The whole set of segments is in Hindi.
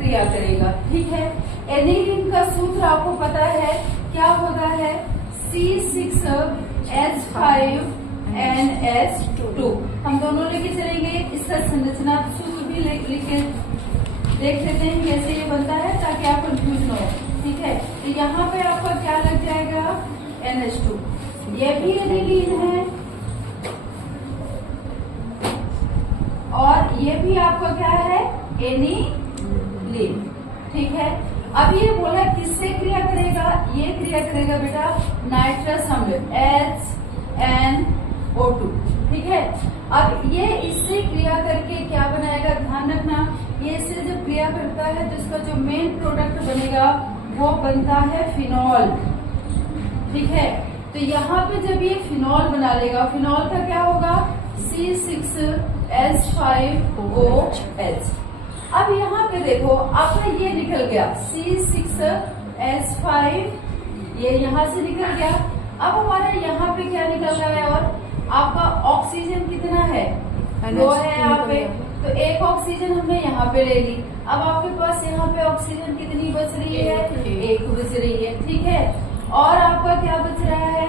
क्रिया करेगा। ठीक है, एनिलीन का सूत्र आपको पता है क्या होता है, C6H5NH2। हम दोनों लेके चलेंगे, इसका संरचना सूत्र भी लिखे देख लेते हैं कैसे ये बनता है ताकि आप कंफ्यूज न हो। ठीक है, तो यहाँ पे आपका क्या लग जाएगा, NH2। ये भी एनिलीन है और ये भी आपका क्या है, एनिलीन। ठीक है, अब ये बोला किससे क्रिया करेगा, ये क्रिया करेगा बेटा नाइट्रस अम्ल HNO2। ठीक है, अब ये इससे क्रिया करके क्या बनाएगा, ध्यान रखना, ये इससे जब क्रिया करता है तो इसका जो मेन प्रोडक्ट बनेगा वो बनता है फिनॉल। ठीक है, तो यहाँ पे जब ये फिनॉल बना लेगा, फिनॉल का क्या होगा, C6H5OH। अब यहाँ पे देखो आपका ये निकल गया C6H5, ये यहाँ से निकल गया। अब हमारा यहाँ पे क्या निकल रहा है, और आपका ऑक्सीजन कितना है, 2 है यहाँ पे, तो एक ऑक्सीजन हमने यहाँ पे ले ली। अब आपके पास यहाँ पे ऑक्सीजन कितनी बच रही है, 1 बच रही है। ठीक है, और आपका क्या बच रहा है,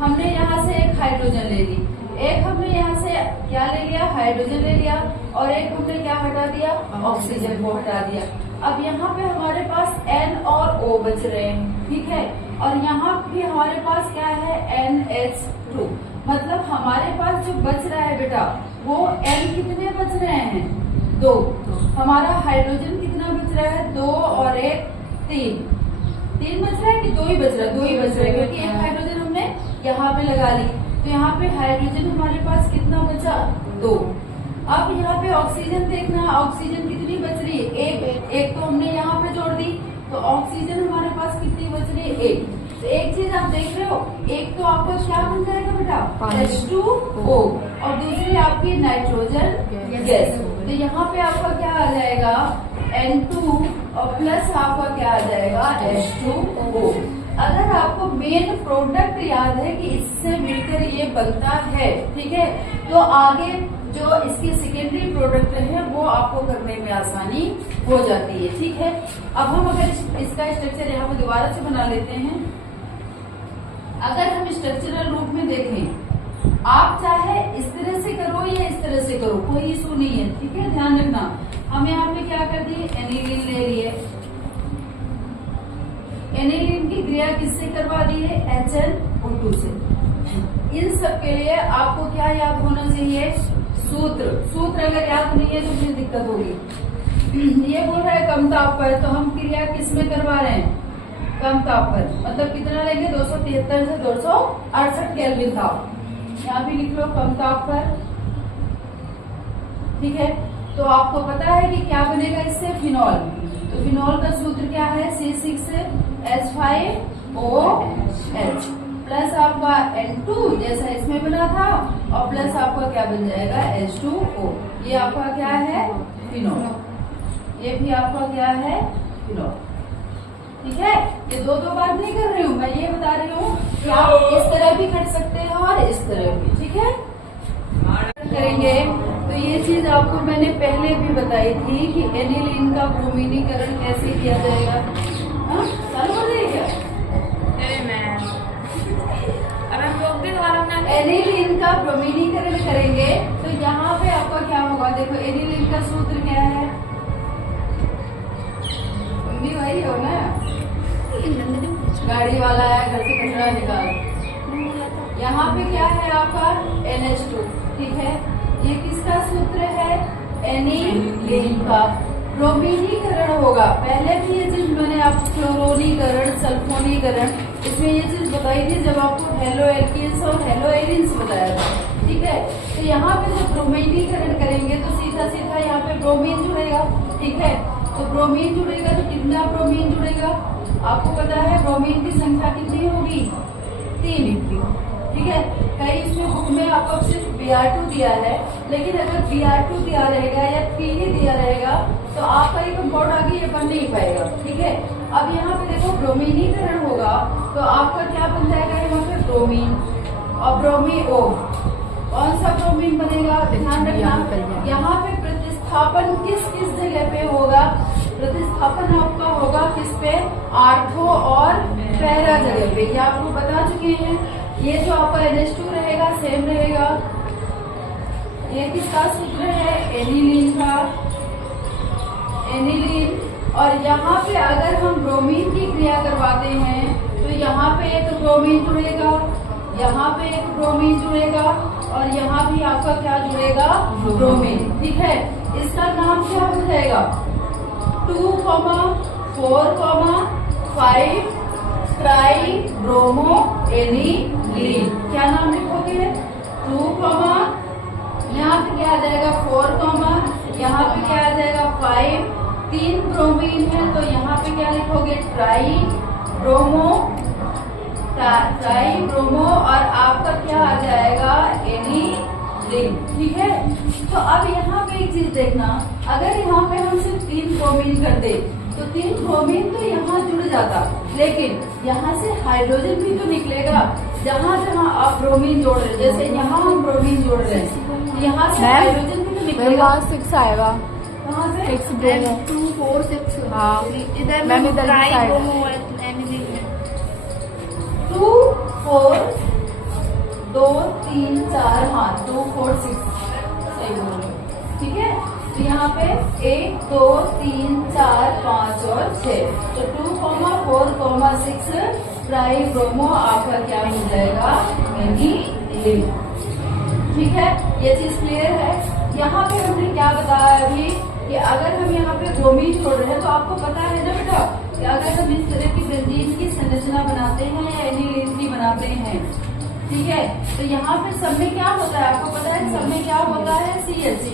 हमने यहाँ से एक हाइड्रोजन ले ली, एक हमने यहाँ से क्या ले लिया, हाइड्रोजन ले लिया, और एक हमने क्या हटा दिया, ऑक्सीजन को हटा दिया। अब यहाँ पे हमारे पास N और O बच रहे हैं। ठीक है, और यहाँ भी हमारे पास क्या है, NH2। मतलब हमारे पास जो बच रहा है बेटा वो N कितने बच रहे हैं, 2। हमारा हाइड्रोजन कितना बच रहा है, 2 और 1 3 बच रहा है कि 2 ही बच रहा है, 2 ही बच रहा है क्योंकि एक हाइड्रोजन हमने यहाँ पे लगा ली। तो यहाँ पे हाइड्रोजन हमारे पास कितना बचा, 2। अब यहाँ पे ऑक्सीजन देखना, ऑक्सीजन कितनी बच रही है, 1 तो हमने यहाँ पे जोड़ दी, तो ऑक्सीजन हमारे पास कितनी बच रही है, 1। तो एक चीज आप देख रहे हो, एक तो आपका क्या बन जाएगा बेटा, H2O, और दूसरी आपकी नाइट्रोजन गैस। तो यहाँ पे आपका क्या आ जाएगा, N2 और प्लस आपका क्या आ जाएगा, H2O। अगर आपको मेन प्रोडक्ट याद है कि इससे मिलकर ये बनता है, ठीक है, तो आगे जो इसके सेकेंडरी प्रोडक्ट है वो आपको करने में आसानी हो जाती है। ठीक है, अब हम अगर इसका स्ट्रक्चर यहाँ पे दोबारा से बना लेते हैं। अगर हम स्ट्रक्चरल रूप में देखें, आप चाहे इस तरह से करो या इस तरह से करो, कोई इशू नहीं है। ठीक है, ध्यान रखना, हम यहाँ पे क्या कर दिए, एनिलीन ले लिए, एनिलीन की क्रिया किससे करवा दी है, HNO2 से। इन सब के लिए आपको क्या याद होना चाहिए, सूत्र अगर याद नहीं है तो फिर दिक्कत होगी। ये बोल रहा है कम ताप पर, तो हम क्रिया किस में करवा रहे हैं, कम ताप पर, मतलब कितना लेंगे, 273 से 268 केल्विन ताप। यहाँ भी लिख लो कम ताप पर। ठीक है, तो आपको पता है कि क्या बनेगा इससे, फिनॉल। तो फिनॉल का सूत्र क्या है, C6H5OH प्लस आपका N2 जैसा इसमें बना था, और प्लस आपका क्या बन जाएगा, H2O। ये आपका क्या है, फिनॉल। ये भी आपका क्या है, फिनॉल। ठीक है, ये दो बात नहीं कर रही हूँ मैं, ये बता रही हूँ कि आप इस तरह भी कर सकते हैं और इस तरह भी। ठीक है, करेंगे तो ये चीज आपको मैंने पहले भी बताई थी कि एनिलीन का ब्रोमीनीकरण कैसे किया जाएगा। चालू हो जाएगा, एनिलीन का ब्रोमीनीकरण करेंगे तो यहाँ पे आपका क्या होगा, देखो एनिलीन का सूत्र क्या है, वही हो ना, गाड़ी वाला है घर से कचरा निकाल। यहाँ पे क्या है आपका NH2। ठीक है, ये किसका सूत्र है, एनिलीन का। ब्रोमीनीकरण होगा, पहले भी ये चीज मैंने आपको क्लोरोनीकरण, सल्फोनीकरण, इसमें ये चीज बताई थी जब आपको हेलो एल्कीन्स और हेलो एलिन्स बताया था। ठीक है, तो यहाँ पे जब ब्रोमीनीकरण करेंगे तो सीधा यहाँ पे ब्रोमीन जुड़ेगा। ठीक है, तो ब्रोमीन जुड़ेगा तो कितना ब्रोमीन जुड़ेगा, आपको पता है ब्रोमीन की संख्या कितनी होगी, 3। ठीक है, कहीं इसमें बुक में आपको सिर्फ Br2 दिया है, लेकिन अगर Br2 दिया रहेगा या 3 ही दिया रहेगा तो आपका ये कंपाउंड आगे ये बन नहीं पाएगा। ठीक है, अब यहाँ पे देखो ब्रोमीनीकरण होगा तो आपका क्या बन जाएगा, यहाँ पे ब्रोमीन और ब्रोमीओ। कौन सा ब्रोमीन बनेगा, ध्यान रखना, यहाँ पे प्रतिस्थापन किस जगह पे होगा, प्रतिस्थापन आपका होगा किस पे, आर्थो और पैरा जगह पे, ये आपको बता चुके हैं। ये जो आपका NH2 रहेगा सेम रहेगा। ये किसका सूत्र है, एनिलीन का, एनिलीन। और यहाँ पे अगर हम ब्रोमीन की क्रिया करवाते हैं तो यहाँ पे एक ब्रोमीन जुड़ेगा, यहाँ पे एक ब्रोमीन जुड़ेगा और यहाँ भी आपका क्या जुड़ेगा, ब्रोमीन। ठीक है, इसका नाम क्या हो जाएगा, 2,4,5 ट्राई ब्रोमो एनिलीन। क्या नाम लिखोगे, 2, यहाँ पे क्या आ जाएगा 4, यहाँ पे क्या आ जाएगा 5, 3 ब्रोमीन है तो यहाँ पे क्या लिखोगे, ट्राई ब्रोमो और आपका क्या आ जाएगा, एनिलीन। ठीक है, तो अब यहाँ पे एक चीज देखना, अगर यहाँ पे हम सिर्फ 3 ब्रोमीन करते तो 3 ब्रोमीन तो यहाँ जुड़ जाता, लेकिन यहाँ से हाइड्रोजन भी तो निकलेगा। जहाँ जहाँ आप ब्रोमीन जोड़ रहे, जैसे यहाँ हम ब्रोमीन जोड़ रहे हैं, यहाँ से हाइड्रोजन भी तो निकलेगा। 6 आएगा, कहाँ से, 2, 4, 6। हाँ, इधर मैंने इधर 2, 4, 2, 3, 4, हाँ 2, 4, 6 सही बोल रहे हो। ठीक है, तो यहाँ पे 1, 2, 3, 4, 5 और 6, तो 2, 4, 6 ट्राई ब्रोमो आपका क्या मिल जाएगा, एनिलीन। ठीक है, ये चीज क्लियर है। यहाँ पे हमने क्या बताया अभी कि अगर हम यहाँ पे ब्रोमीन जोड़ रहे हैं तो आपको पता है ना बेटा कि अगर हम इस तरह की बेंजीन की संरचना बनाते हैं या एनिलीन की बनाते हैं, ठीक है, तो यहाँ पे सब में क्या होता है, आपको पता है सब में क्या होता है, CH।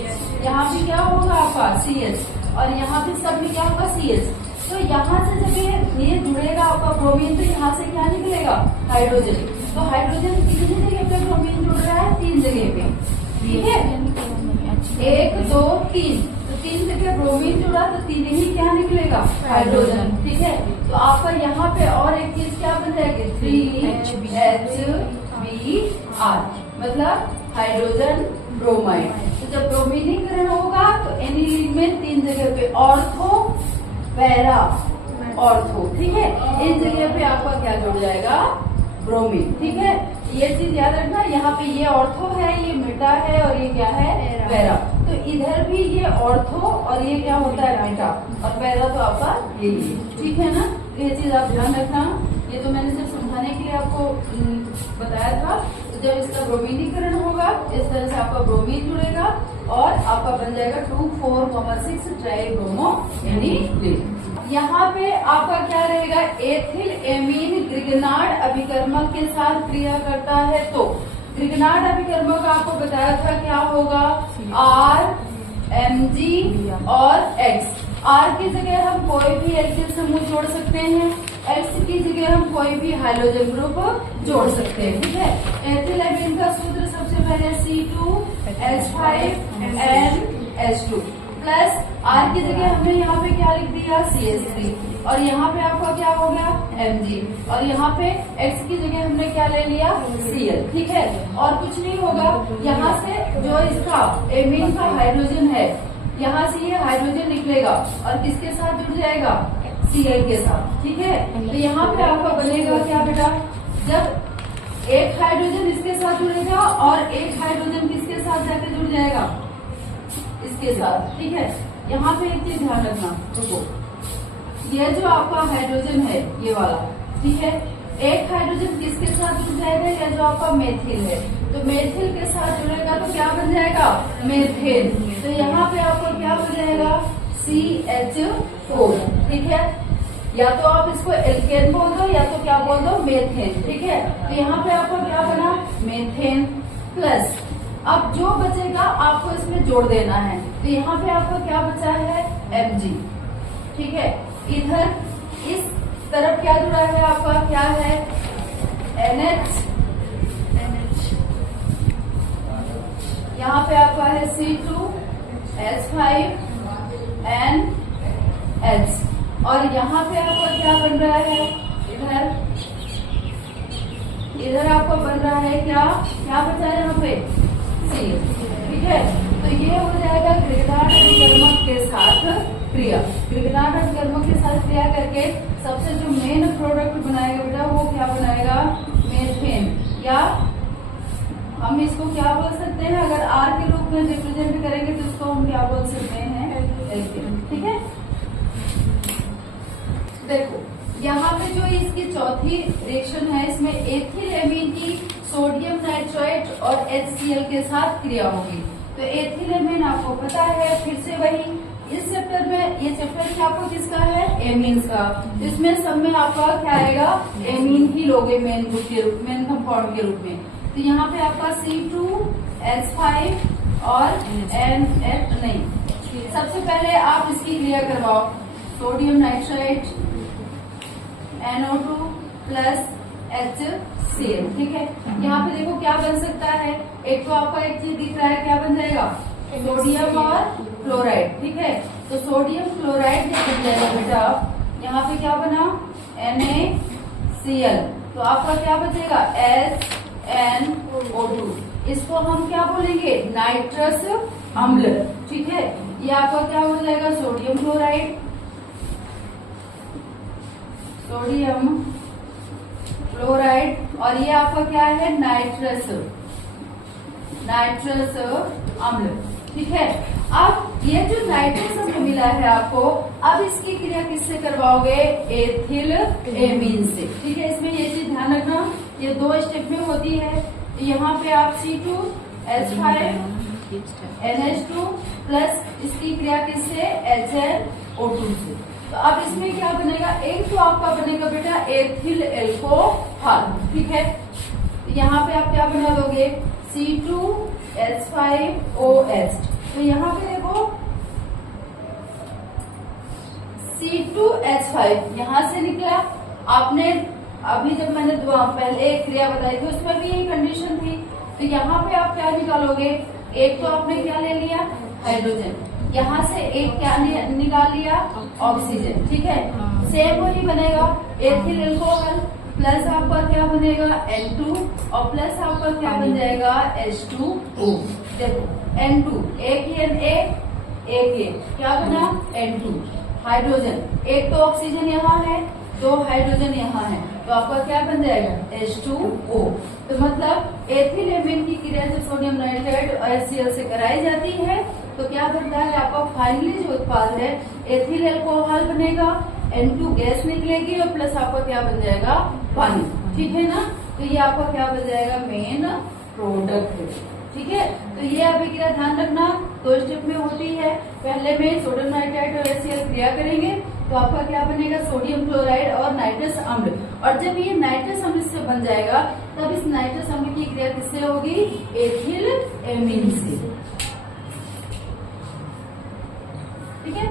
यहाँ पे क्या होगा आपका CH और यहाँ पे सब में क्या होगा CH। तो यहाँ से जब ये जुड़ेगा आपका ब्रोमीन तो यहाँ से क्या निकलेगा, हाइड्रोजन। तो हाइड्रोजन कितनी जगह पे ब्रोमीन जुड़ रहा है, 3 जगह पे। ठीक है, 1, 2, 3, तो 3 जगह ब्रोमीन जुड़ा तो 3 ही क्या निकलेगा, हाइड्रोजन। ठीक है, तो आपका यहाँ पे और एक चीज क्या बन जाएगी, 3HBr, मतलब हाइड्रोजन ब्रोमाइड। तो जब ब्रोमीनीकरण होगा तो एनिलीन में 3 जगह पे ऑर्थो, पैरा, ऑर्थो, ठीक है, इन जगह पे आपका क्या जुड़ जाएगा, ब्रोमीन। ठीक है, ये चीज याद रखना, यहाँ पे ये ऑर्थो है, ये मेटा है और ये क्या है, पैरा। तो इधर भी ये ऑर्थो और ये क्या होता है, मेटा, और पैरा तो आपका यही है। ठीक है ना, तो ये चीज आप ध्यान रखना। ये तो मैंने सिर्फ समझाने के लिए आपको बताया था। तो जब इसका ब्रोमीनीकरण होगा इस तरह से आपका ब्रोमीन जुड़ेगा और आपका बन जाएगा 2, 4, 6 ट्राई ब्रोमो एनिलीन। यहाँ पे आपका क्या रहेगा, एथिल एमीन ग्रिगनार्ड अभिकर्मक के साथ क्रिया करता है तो ग्रिगनार्ड अभिकर्मक आपको बताया था क्या होगा, R, Mg और X। R की जगह हम कोई भी एल्किल समूह जोड़ सकते हैं, X की जगह हम कोई भी हाइड्रोजन ग्रुप जोड़ सकते हैं। ठीक है, एथिल एमीन का सूत्र सबसे पहले C2H5NH2 प्लस R की जगह हमने यहाँ पे क्या लिख दिया, CH3, और यहाँ पे आपका क्या हो गया, Mg, और यहाँ पे X की जगह हमने क्या ले लिया, Cl। ठीक है, और कुछ नहीं होगा, यहाँ से जो इसका एमीन का हाइड्रोजन है, यहाँ से ये हाइड्रोजन निकलेगा और किसके साथ जुड़ जाएगा, Cl के साथ। ठीक है, तो यहाँ पे आपका बनेगा क्या बेटा, जब एक हाइड्रोजन इसके साथ जुड़ेगा और एक हाइड्रोजन किसके साथ जाके जुड़ जाएगा, इसके साथ। ठीक है, यहाँ पे एक चीज ध्यान रखना, देखो ये जो आपका हाइड्रोजन है ये वाला, ठीक है, एक हाइड्रोजन किसके साथ जुड़ जाएगा, ये जो आपका मेथिल है, तो मेथिल के साथ जुड़ेगा तो क्या बन जाएगा, मेथेन। तो यहाँ पे आपको क्या बन जाएगा, CH4। ठीक है, या तो आप इसको एल्केन बोल दो या तो क्या बोल दो, मेथेन। ठीक है, तो यहाँ पे आपको क्या बना, मेथेन प्लस, अब जो बचेगा आपको इसमें जोड़ देना है, तो यहाँ पे आपका क्या बचा है, Mg। ठीक है, इधर इस तरफ क्या जुड़ा है आपका, क्या है, NH, यहाँ पे आपका है C2H5NH, और यहाँ पे आपका क्या बन रहा है, इधर आपको बन रहा है क्या, क्या बचा है यहाँ पे, C। ठीक है, तो तो ये हो जाएगा गिरगिटाट कर्मक के साथ क्रिया। गिरगिटाट कर्मक के साथ क्रिया करके सबसे जो मेन प्रोडक्ट बनाएगा बेटा वो क्या बनाएगा, मेथेन। या हम इसको क्या बोल सकते हैं, अगर आर के रूप में रिप्रेजेंट करेंगे तो इसको हम क्या बोल सकते हैं, एल्केन। ठीक है, देखो यहाँ पे जो इसकी चौथी रिएक्शन है, इसमें एथिल एमीन की सोडियम नाइट्राइट और HCl के साथ क्रिया होगी। तो एथिल एमीन आपको पता है, फिर से वही इस चैप्टर में, ये चैप्टर क्या आपको किसका है, एमीन्स का। इसमें सब में आपका क्या आएगा, एमीन ही लोगे मेन ग्रुप के रूप, मेन कंपाउंड के रूप में। तो यहाँ पे आपका C2H5 और NH नहीं, सबसे पहले आप इसकी क्रिया करवाओ, sodium nitrite NO2 plus HCl। ठीक है, यहाँ पे देखो क्या बन सकता है, एक तो आपका एक चीज दिख रहा है, क्या बन जाएगा, सोडियम और क्लोराइड। ठीक है, तो सोडियम क्लोराइड जब बन जाएगा बेटा, यहाँ पे क्या बना, NaCl, तो आपका क्या बचेगा, SnO2। इसको हम क्या बोलेंगे, नाइट्रस अम्ल। ठीक है, ये आपका क्या हो जाएगा, सोडियम क्लोराइड, सोडियम क्लोराइड, और ये आपका क्या है, नाइट्रस अम्ल। ठीक है, अब ये जो नाइट्रस अम्ल मिला है आपको, अब इसकी क्रिया किससे करवाओगे, एथिल एमीन से। ठीक है, इसमें ये चीज ध्यान रखना, ये 2 स्टेप में होती है। तो यहाँ पे आप C2H5 NH2 प्लस इसकी क्रिया किससे, HNO2 से। तो अब इसमें क्या बनेगा, एक तो आपका बनेगा बेटा एथिल एल्कोहल। ठीक है, तो यहाँ पे आप क्या बना दोगे, C2H5OH। तो यहाँ पे देखो C2H5 यहाँ से निकला, आपने अभी जब मैंने पहले एक क्रिया बताई थी उसमें भी यही कंडीशन थी। तो यहाँ पे आप क्या निकालोगे, एक तो आपने क्या ले लिया, हाइड्रोजन, यहाँ से एक क्या निकाल लिया, ऑक्सीजन। ठीक है, सेम वही बनेगा, एथिल एल्कोहल प्लस आपका क्या बनेगा, N2 और प्लस आपका क्या बन जाएगा, H2O। देखो N2, एक ही Na, एक क्या बना, N2। हाइड्रोजन, एक तो ऑक्सीजन यहाँ है, 2 हाइड्रोजन यहाँ है, तो आपका क्या बन जाएगा, H2O। तो मतलब एथिल एमीन की क्रिया जब सोडियम नाइट्राइड और HCl से कराई जाती है तो क्या बनता है, आपका फाइनली जो उत्पाद है एथिल एल्कोहल बनेगा, N2 गैस निकलेगी और प्लस आपका क्या बन जाएगा, पानी। ठीक है ना, तो ये आपका क्या बन जाएगा, मेन प्रोडक्ट। ठीक है, तो ये अभी क्रिया ध्यान रखना, 2 स्टेप में होती है। पहले में सोडियम नाइट्राइड और HCl क्रिया करेंगे तो आपका क्या बनेगा, सोडियम क्लोराइड और नाइट्रस अम्ल। और जब ये नाइट्रस अम्ल से बन जाएगा तब इस नाइट्रस अम्ल की क्रिया किससे होगी, एथिल एमीन से। ठीक है,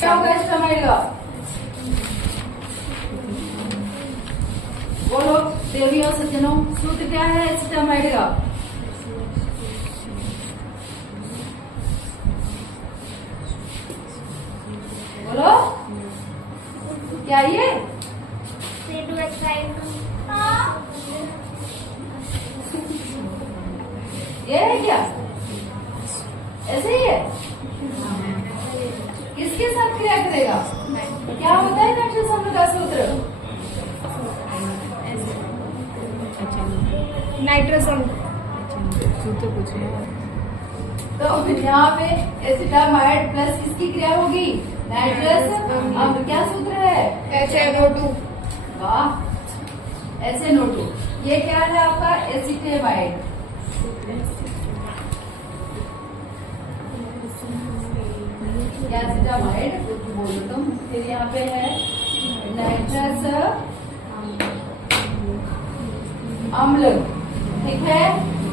क्या होगा एस्टामाइड का, बोलो देवी और सज्जनों, सूत्र क्या है एस्टामाइड का, बोलो क्या ये, ये है क्या, ऐसे ही है, किसके साथ क्रिया करेगा, क्या होता है नाइट्रस अम्ल का सूत्र, नाइट्रस अम्ल। तो यहाँ पे एसिटामाइड प्लस किसकी क्रिया होगी, नाइट्रस अम्ल। क्या सूत्र है, HNO2। वाह, SNO2। ये क्या है आपका, एसिटामाइड। एसिटामाइड बोलो तुम। फिर यहाँ पे है नाइट्रस अम्ल। ठीक है,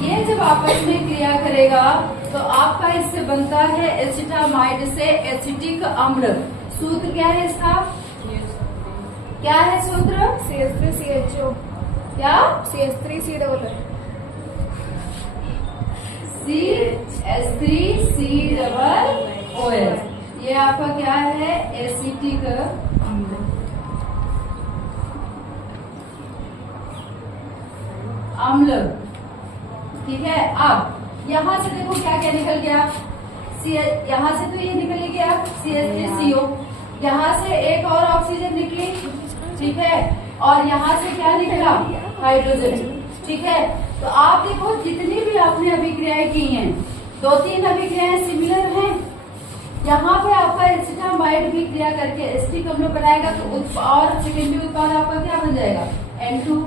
ये जब आपस में क्रिया करेगा तो आपका इससे बनता है एसिटामाइड से एसिटिक अम्ल। सूत्र क्या है इसका, क्या है सूत्र, CH3CHO। क्या, CH3COO। CH3COOH। ये आपका क्या है, एसिटिक अम्ल। ठीक है, अब यहाँ से देखो क्या क्या निकल गया, यहाँ से तो ये निकल गया CH3CO, यहाँ से एक और ऑक्सीजन निकली, ठीक है, और यहाँ से क्या निकला, हाइड्रोजन, ठीक है। तो आप देखो जितनी भी आपने अभिक्रियाएं की हैं, 2-3 अभिक्रियाएं सिमिलर हैं। यहाँ पे आपका एसिटामाइड भी क्रिया करके एसिटिक अम्ल बनाएगा, तो और सेकेंडरी उत्पाद आपका क्या बन जाएगा, N2,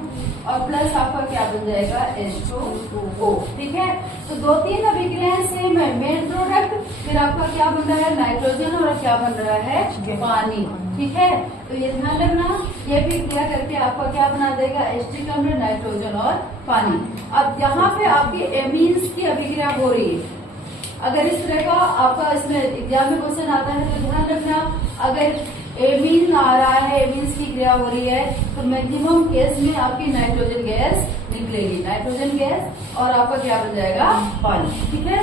और प्लस आपका क्या बन जाएगा, H2O, ठीक है। तो 2-3 अभिक्रियाएं सेम है, मेन प्रोडक्ट, फिर आपका क्या बन रहा है, नाइट्रोजन, और क्या बन रहा है, पानी, ठीक है। तो ये ध्यान रखना, ये भी क्रिया करके आपका क्या बना देगा, एसिटिक अम्ल, नाइट्रोजन और पानी। अब यहाँ पे आपकी एमीन्स की अभिक्रिया हो रही है। अगर इस तरह का आपका इसमें एग्जाम में क्वेश्चन आता है तो ध्यान रखना, अगर एमीन आ रहा है, एमीन्स की क्रिया हो रही है, तो मैक्सिमम केस में आपकी नाइट्रोजन गैस निकलेगी, नाइट्रोजन गैस, और आपका क्या बन जाएगा, पानी, ठीक है।